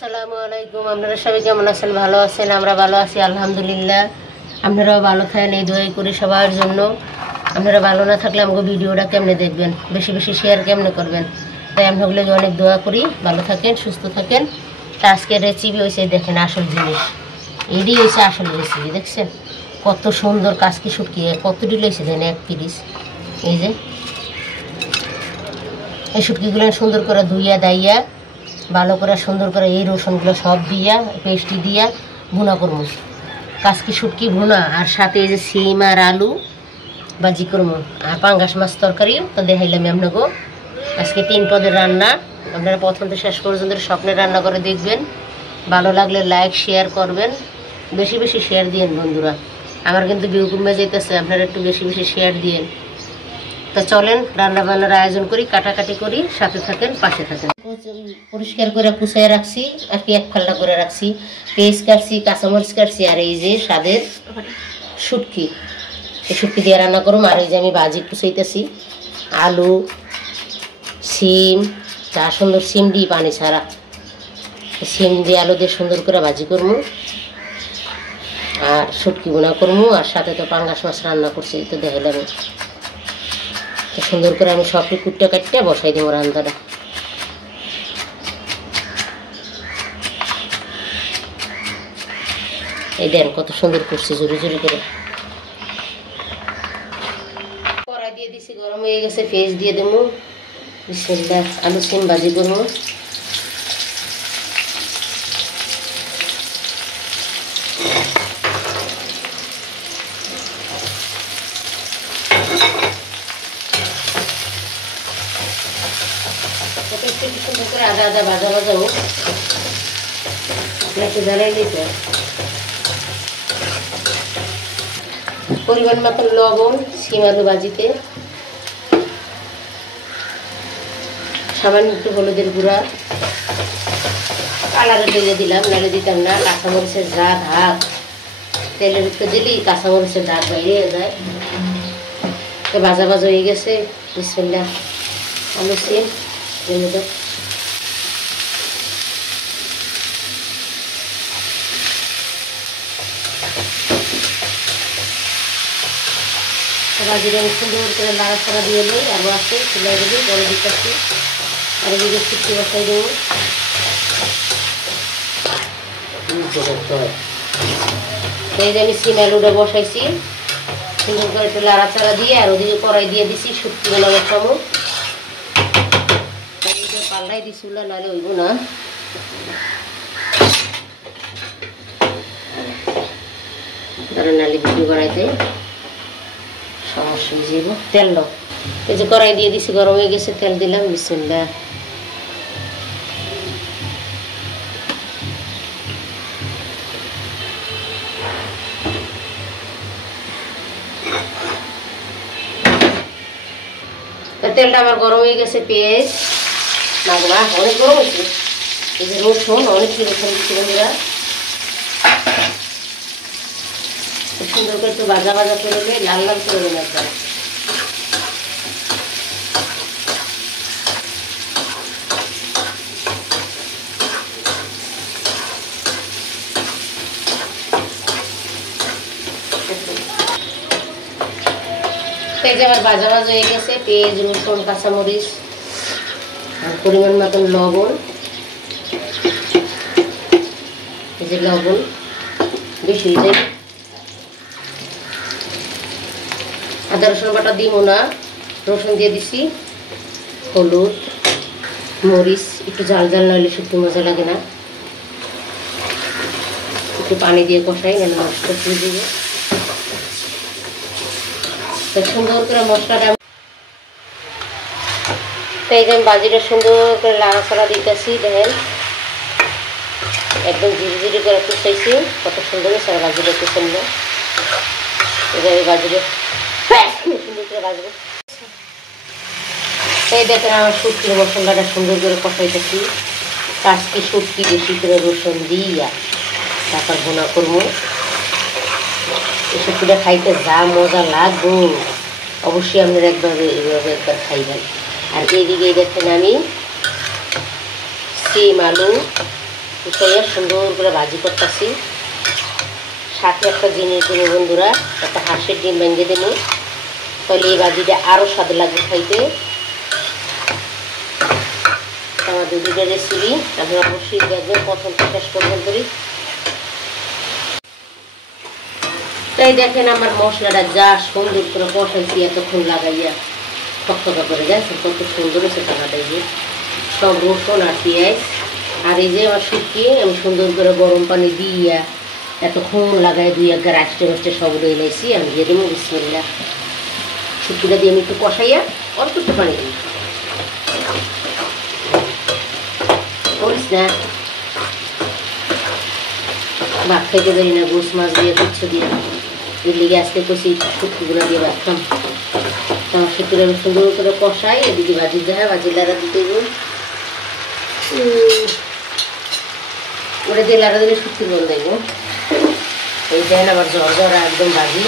আসসালামু আলাইকুম। আপনারা সবাই কেমন আছেন? ভালো আছেন? আমরা ভালো আছি আলহামদুলিল্লাহ। আপনারাও ভালো থাকেন এই দোয়াই করি সবার জন্য। আপনারা ভালো না থাকলে আমাকে ভিডিওটা কেমনে দেখবেন, বেশি বেশি শেয়ার কেমনে করবেন, তাই আমরা ওগুলো অনেক দোয়া করি। ভালো থাকেন, সুস্থ থাকেন। তা আজকের রেসিপি হয়েছে, দেখেন আসল জিনিস এটি হয়েছে আসল রেসিপি। দেখছেন কত সুন্দর কাজকি শুটকিয়ে কতটি লইছে, দেন এক পিস। এই যে এই শুটকিগুলো সুন্দর করে ধুইয়া দাইয়া ভালো করে সুন্দর করে এই রসুনগুলো সব দিয়া পেস্টি দিয়া ভুনা করবো, কাজকি শুটকি ভুনা। আর সাথে এই যে সিম আর আলু ভাজি করবো, আর পাঙ্গাস মাছ তরকারিও তো দেখাইলাম আপনাকে। আজকে 3 পদের রান্না। আপনারা প্রথম থেকে শেষ পর্যন্ত স্বপ্নে রান্না করে দেখবেন। ভালো লাগলে লাইক শেয়ার করবেন, বেশি বেশি শেয়ার দিয়েন বন্ধুরা। আমার কিন্তু ভিউ কমে যেতেছে, আপনারা একটু বেশি বেশি শেয়ার দিয়েন। তো চলেন রান্না বান্নার আয়োজন করি, কাটাকাটি করি, সাথে থাকেন, পাশে থাকেন। পরিষ্কার করে কুচাইয়ে রাখছি আর কি, এক ফাল্লা করে রাখছি। পেঁয়াজ কাটছি, কাঁচামরিচ কাটছি, আর এই যে স্বাদের শুটকি, এই শুটকি দিয়ে রান্না করুম। আর এই যে আমি ভাজি কুচাইতেছি আলু সিম, যা সুন্দর সিম দিই পানি ছাড়া, সিম দিয়ে আলু দিয়ে সুন্দর করে ভাজি করবো আর শুটকি বোনা করবো। আর সাথে তো পাঙ্গাস মাছ রান্না করছি, তো দেখাইলাম। সুন্দর করে আমি সব কুটটা কাটতে বসাই দেবো রান্নাটা। এই দেন কত সুন্দর করছি, জোরে জোরে করে। কড়াই দিয়ে দিছি, গরম হয়ে গেছে, পেঁয়াজ দিয়ে দেবো। বিসমিল্লাহ, আলু সিম ভাজি করবো। একটু সুন্দর করে আদা আদা ভাজা ভাজাবো, একটু জ্বালাই দিতে। পরিমাণ মতো লবণ সিম আলু ভাজিতে, সামান্য একটু হলুদের গুঁড়া, কালারে ঢেলে দিলাম, নাড়ে দিতাম না। কাঁচামরিচের ঝাঁক হাত তেলের উপরে দিলেই কাঁচামরিচের ঝাঁক বাইরে যায়। তো ভাজা ভাজা হয়ে গেছে। বিসমিল্লাহ, আলু সিম ঢেলে দাও। ভাজিটা সুন্দর করে নাড়াচাড়া দিয়ে নেই, আরও আছে চুলাই দেবো, পরে দিচ্ছি। আর এদিকে শুটকি বসাই দেবো। এই যে আমি সিম আলুটা বসাইছি, সুন্দর করে একটু নাড়াচাড়া দিয়ে, আর ওদিকে কড়াই দিয়ে দিছি শুটকি গুলো বসাবো। পাল্লাই দিছি, নাহলে হইব না। তারা নালি ভিডিও বানাইতে সমস্যা হয়ে যাব। তেল দাও। এই যে কড়াই দিয়ে দিছি, গরম হয়ে গেছে, তেল দিলাম। বিসমিল্লাহ, তেলটা আমার গরম হয়ে গেছে। পেঁয়াজ মাগলা অনেক গরম হয়েছে। এই যে রসুন, অনেক রসুন দিচ্ছি বন্ধুরা। সুন্দর করে একটু ভাজা ভাজা করে নেই, লাল লাল করে নেই একবার। এই যে আমার ভাজা ভাজা হয়ে গেছে, পেঁয়াজ রসুন কাঁচামরিচ আর পরিমাণ মতন লবণ। এই যে লবণ বেশি হয়ে যায়। আদা রসুন বাটা দিব না, রসুন দিয়ে দিছি। হলুদ মরিচ, একটু ঝাল ঝাল নইলে শুকনো মজা লাগে না। একটু পানি দিয়ে কষাই, না নষ্ট করে দিব। সুন্দর করে মশলাটা, এই যে ভাজিটা সুন্দর করে নাড়াচাড়া দিতেছি। দেখেন একদম ঝিরি ঝিরি করে কুচাইছি, কত সুন্দর হয়েছে ভাজিটা। একটু সুন্দর এইভাবে ভাজিটা সুন্দর করে ভাজবো। এই দেখেন আমার শুটকির মশলাটা সুন্দর করে কষাইতেছি। কাজকি শুটকি বেশি করে রসুন দিয়া তারপর ভুনা করবো। এই শুটকিটা খাইতে যা মজা লাগবো, অবশ্যই আপনারা এইভাবে একবার খাইবেন। আর এইদিকে দেখেন আমি সিম আলু কুচাইয়া সুন্দর করে ভাজি করতেছি। সাথে একটা জিনিস দেবো বন্ধুরা, একটা হাঁসের ডিম ভেঙে দেবো, তাহলে এই ভাজিটা আরও স্বাদ লাগবে খাইতে। আমার দুটো রেসিপি আপনি অবশ্যই দেখবেন, প্রথম থেকে শেষ পর্যন্ত। তাই দেখেন আমার মশলাটা যা সুন্দর করে কষাইছি এতক্ষণ লাগাইয়া থকথকা করে গেছে, কত সুন্দর হয়েছে টাকাটা। যে সব রসুন আর পেঁয়াজ আর এই যে আমার শুকিয়ে আমি সুন্দর করে গরম পানি দিয়া এতক্ষণ লাগাই দুই এক রাষ্ট্রে রাষ্ট্রে সব উড়ে নিয়েছি। আমি দিয়ে দেবো বিসমিল্লাহ। শুকিটা দিয়ে আমি একটু কষাইয়া অল্প একটু পানি দিই, বলিস না ভাত খাইতে পারি না গোস মাছ দিয়ে কিচ্ছু দিয়ে, এর লিগে আজকে কষি শুটকিগুলো দিয়ে রাখতাম। আমার শুটকিটা আমি সুন্দর করে কষাই, এদিকে ভাজি দেয় ভাজি লাড়া দিতে ওটা দিয়ে লাড়া দিলে শুটকি বল দেব। এই দেন আবার জ্বর জ্বর একদম ভাজি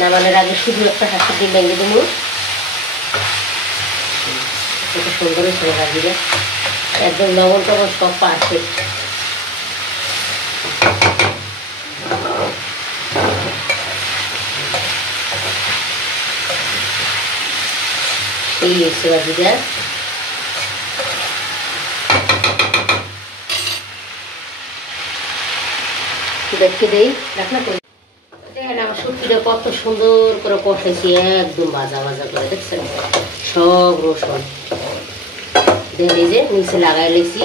নামানোর আগে শুধু একটা হাঁসের ডিম ভেঙে দেবো। কত সুন্দর হয়েছে ভাজিটা, একদম লবণ টবণ সব পারফেক্ট। এই এসে ভাজিটা দেখতে দেই রাখনা করে। দেখেন আমার শুটকিটা কত সুন্দর করে কষাইছি, একদম ভাজা ভাজা করে, দেখছেন সব রসুন দেখে যে নিচে লাগাই লেছি।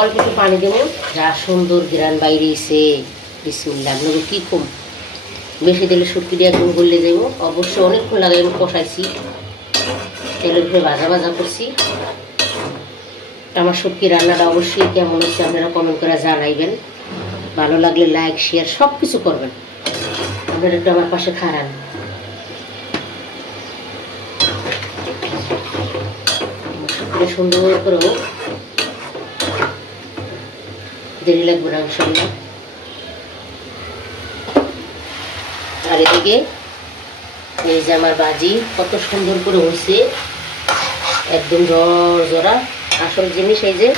অল্প একটু পানি দেবো, যা সুন্দর ঘ্রাণ বাইরেছে বিসমিল্লাহ। আপনাকে কী কম বেশি দিলে শুটকিটা একদম গলে যাবো। অবশ্যই অনেকক্ষণ লাগাই আমি কষাইছি, তেলের উপরে ভাজা ভাজা করছি। আমার শুটকি রান্নাটা অবশ্যই কেমন হচ্ছে আপনারা কমেন্ট করে জানাইবেন। ভালো লাগলে লাইক শেয়ার সব কিছু করবেন। আপনারা একটু আমার পাশে খাড়ান। সুন্দর করে দেরি লাগবে না ইনশাল্লাহ। আর এদিকে এই যে আমার ভাজি কত সুন্দর করে হয়েছে, একদম জর জরা। আসল জিনিস এই যে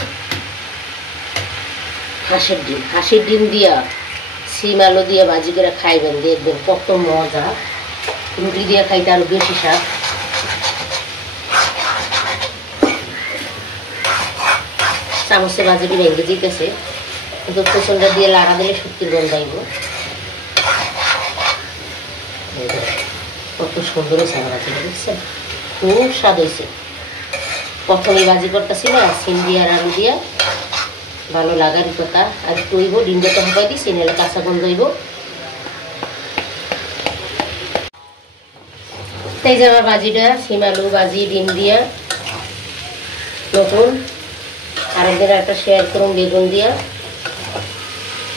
হাঁসের ডিম দিয়া সিম আলু দিয়ে ভাজি করে খাইবেন, দেখবেন কত মজা। রুটি দিয়ে খাইতে আরো বেশি স্বাদ। চামচে ভাজিটি ভেঙে দিতেছে, কিন্তু পেছনটা দিয়ে লাড়া দিলে শুটকির গন্ধ আইব। কত সুন্দর হয়েছে আমার ভাজিটা, দেখছেন খুব স্বাদ হয়েছে। প্রথমে ভাজি করতেছি না সিম দিয়ে আর আলু দিয়া, ভালো লাগার কথা। আর একটু হইব ডিমটা তো হবাই দিচ্ছি, নাহলে কাঁচা গন্ধ হইব। তাই যে আমার ভাজিটা সিম আলু ভাজি ডিম দিয়া নতুন আরেকদিন একটা শেয়ার করুন বেগুন দিয়া।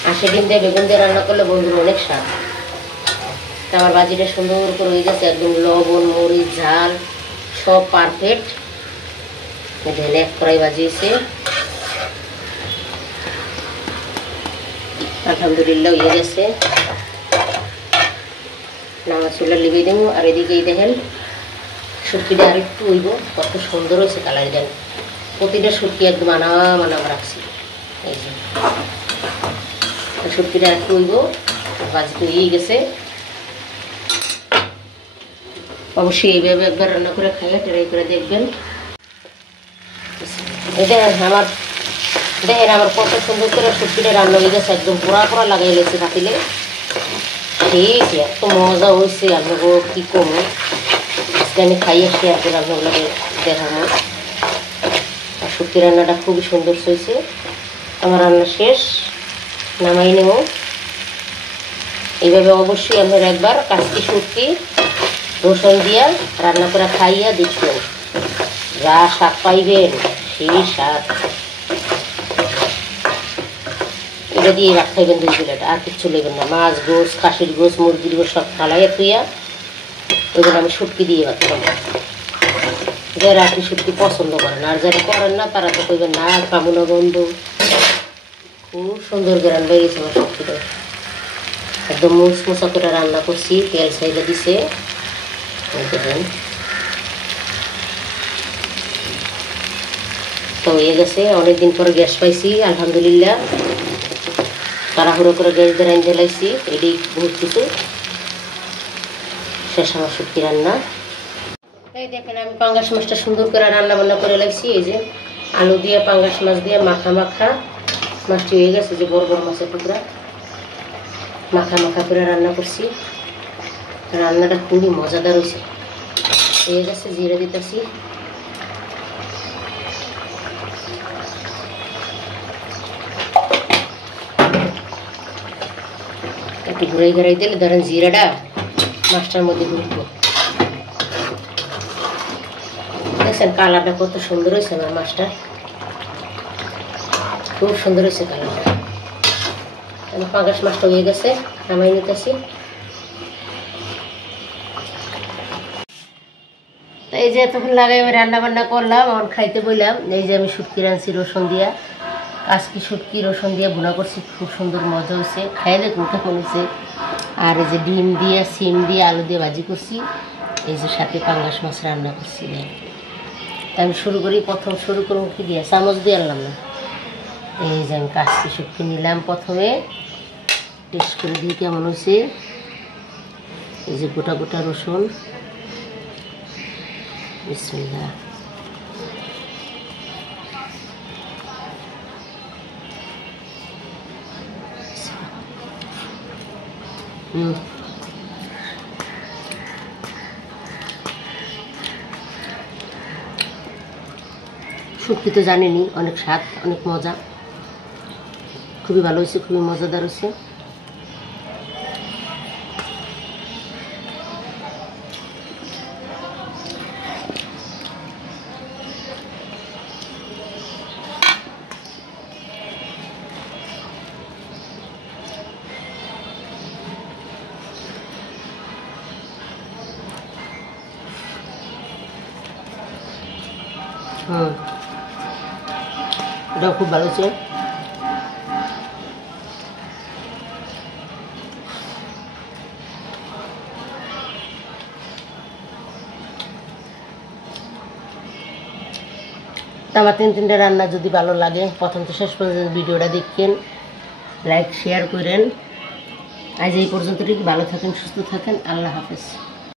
হাঁসের ডিম দিয়ে বেগুন দিয়ে রান্না করলে বন্ধুর অনেক স্বাদ। আমার ভাজিটা সুন্দর করে হয়ে গেছে, একদম লবণ মরিচ ঝাল সব পারফেক্ট। ঢেলে এক কড়াই ভাজিয়েছে, আলহামদুলিল্লাহ হয়ে গেছে। নামা চুলা লিবিয়ে দেবো। আর এদিকেই দেখেন শুটকিটা আর একটু হইব, কত সুন্দর হয়েছে কালার। দেন প্রতিটা শুটকি একদম আনাম রাখছি। এই যে শুটকিটা আর একটু হইব, ভাজি তো হয়েই গেছে। অবশ্যই এইভাবে একবার রান্না করে খাইয়ে ট্রাই করে দেখবেন। এটা আমার দেখেন আমার কত সুন্দর করে শুটকিটা রান্না হয়ে গেছে, একদম পোড়া পোড়া লাগাই গেছে পাতিলে। ঠিক এত মজা হয়েছে, আপনাকে কী কমো। আজকে আমি খাইয়ে শেয়ার করে আপনাকে দেখাবো। আর শুটকি রান্নাটা খুবই সুন্দর হয়েছে। আমার রান্না শেষ, নামাই নেব। এইভাবে অবশ্যই আপনারা একবার কাঁচকি শুটকি রসুন দিয়া রান্না করে খাইয়া দেখবেন, যা স্বাদ পাইবেন সেই স্বাদ। এটা দিয়ে রাখ খাইবেন 2 প্লেট, আর কিচ্ছু নেবেন না। মাছ গোস খাসির গোস মুরগির গোস সব ফালাইয়া তুইয়া ওইগুলো আমি শুটকি দিয়ে রাখতাম। যারা আপনি শুটকি পছন্দ করেন, আর যারা করেন না তারা তো কইবেন না খাবো না গন্ধ। খুব সুন্দর গ্রান বেরিয়েছে আমার শুটকিটা, একদম মুচমুচা করে রান্না করছি, তেল সাইডে দিছে। দেখেন তো হয়ে গেছে, অনেকদিন পরে গ্যাস পাইছি আলহামদুলিল্লাহ। তাড়াহুড়ো করে গ্যাস দিয়ে রাঁধতে লাইছি, এটি বহুত কিছু। শেষ আমার শুটকি রান্না। এই দেখেন আমি পাঙ্গাস মাছটা সুন্দর করে রান্না বান্না করে লাগছি। এই যে আলু দিয়ে পাঙ্গাস মাছ দিয়ে মাখা মাখা মাছটি হয়ে গেছে, যে বড় বড় মাছের টুকরা মাখা মাখা করে রান্না করছি। রান্নাটা খুবই মজাদার হয়েছে। হয়ে গেছে, জিরে দিতেছি। একটু ঘুরাই ঘুরাই দিলে ধরেন জিরাটা মাছটার মধ্যে ঢুকবো। দেখছেন কালারটা কত সুন্দর হয়েছে, আমার মাছটা খুব সুন্দর হয়েছে কালারটা। আমার পাঙ্গাস মাছটা হয়ে গেছে, নামাই নিতেছি। এই যে তখন লাগাই আমি রান্না বান্না করলাম, আমার খাইতে বললাম। এই যে আমি শুটকি রাঁধছি রসুন দিয়া, কাজকি শুটকি রসুন দিয়ে ভুনা করছি, খুব সুন্দর মজা হয়েছে। খাই দেখুন কেমন হয়েছে। আর এই যে ডিম দিয়ে সিম দিয়ে আলু দিয়ে ভাজি করছি, এই যে সাথে পাঙ্গাস মাছ রান্না করছি। আমি প্রথম শুরু করবো কি দিয়ে, চামচ দিয়ে আনলাম না। এই যে আমি কাজকি শুটকি নিলাম, প্রথমে টেস্ট করে দিয়ে কেমন হয়েছে। এই যে গোটা গোটা রসুন, বিসমিল্লাহ। শুটকি তো জানেনি, অনেক স্বাদ, অনেক মজা, খুবই ভালো হয়েছে, খুবই মজাদার হয়েছে। এটাও খুব ভালো হয়েছে। আমার তিনটা রান্না যদি ভালো লাগে, প্রথম তো শেষ পর্যন্ত ভিডিওটা দেখেন, লাইক শেয়ার করেন। আজ এই পর্যন্ত ভালো থাকেন, সুস্থ থাকেন, আল্লাহ হাফেজ।